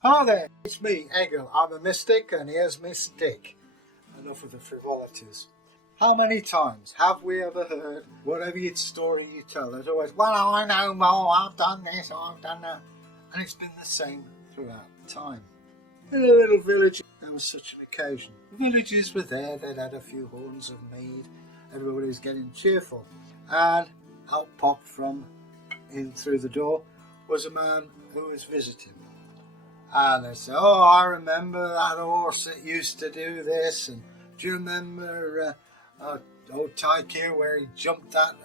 Hi there, it's me, Egil. I'm a mystic and here's my stick. Enough of the frivolities. How many times have we ever heard, whatever story you tell, there's always, well, I know more, I've done this, I've done that. And it's been the same throughout time. In a little village, there was such an occasion. The villagers were there, they'd had a few horns of mead, everybody was getting cheerful. And out popped from in through the door was a man who was visiting. And they said, oh, I remember that horse that used to do this, and do you remember old Tyrkir where he jumped that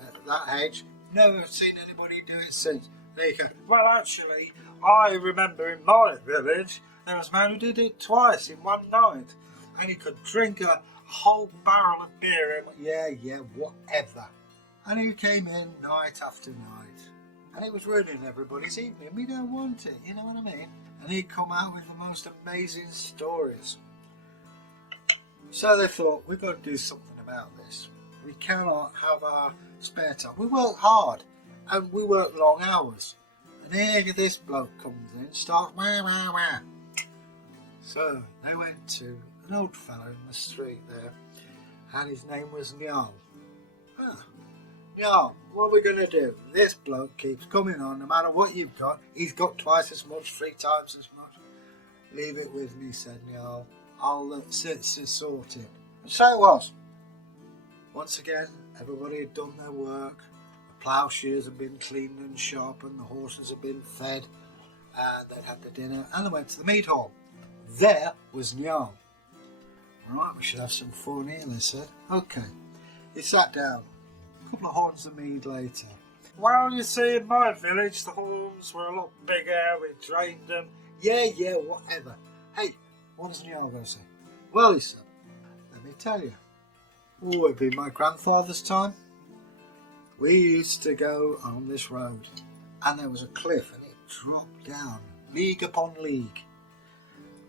hedge? Never seen anybody do it since. They go, well, actually, I remember in my village, there was a man who did it twice in one night, and he could drink a whole barrel of beer. And yeah, whatever. And he came in night after night, and it was ruining everybody's evening. We don't want it, you know what I mean? And he'd come out with the most amazing stories. So they thought, we've got to do something about this. We cannot have our spare time. We work hard and we work long hours. And here this bloke comes in, starts wah, wah, wah. So they went to an old fellow in the street there, and his name was Njal. Njal, what are we going to do? This bloke keeps coming on, no matter what you've got. He's got twice as much, 3 times as much. Leave it with me, said Njal. I'll sort it. And so it was. Once again, everybody had done their work. The ploughshares had been cleaned and sharpened. The horses had been fed. And they'd had the dinner. And they went to the mead hall. There was Njal. Right, we should have some fun here, they said. Okay. He sat down. Couple of horns of mead later. Well, you see, in my village, the horns were a lot bigger. We drained them. Yeah, whatever. Hey, what does Njal going to say? Well, he said, let me tell you. Oh, it'd be my grandfather's time. We used to go on this road, and there was a cliff, and it dropped down, league upon league.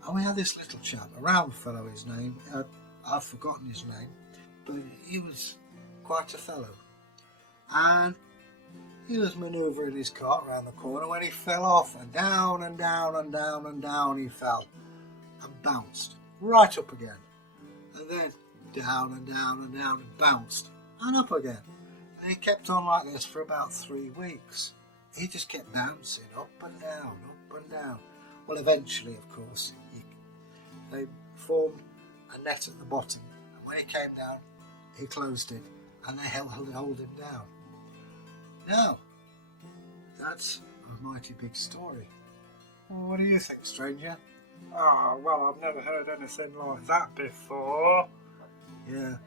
And we had this little chap, a round fellow, his name. I've forgotten his name, but he was quite a fellow. And he was manoeuvring his cart round the corner when he fell off, and down and down and down and down he fell, and bounced right up again, and then down and down and down and bounced and up again. And he kept on like this for about 3 weeks. He just kept bouncing up and down, up and down. Well, eventually, of course, they formed a net at the bottom, and when he came down, he closed it, and they held him down. Now, that's a mighty big story. Well, what do you think, stranger? Oh, well, I've never heard anything like that before. Yeah,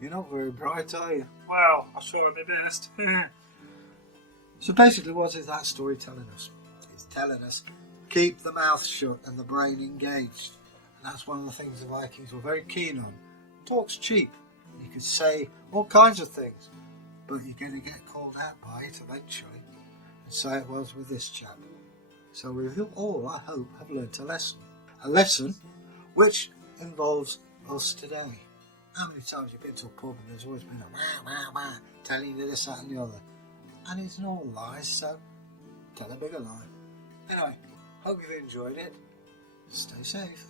you're not very bright, are you? Well, I'll try my best. So basically, what is that story telling us? It's telling us, keep the mouth shut and the brain engaged. And that's one of the things the Vikings were very keen on. Talk's cheap. You could say all kinds of things, but you're going to get called out by it eventually. And so it was with this chap. So we all, I hope, have learnt a lesson. A lesson which involves us today. How many times you've been to a pub and there's always been a wah, wah, wah, telling you this, that and the other. And it's not all lies, so tell a bigger lie. Anyway, hope you've enjoyed it. Stay safe.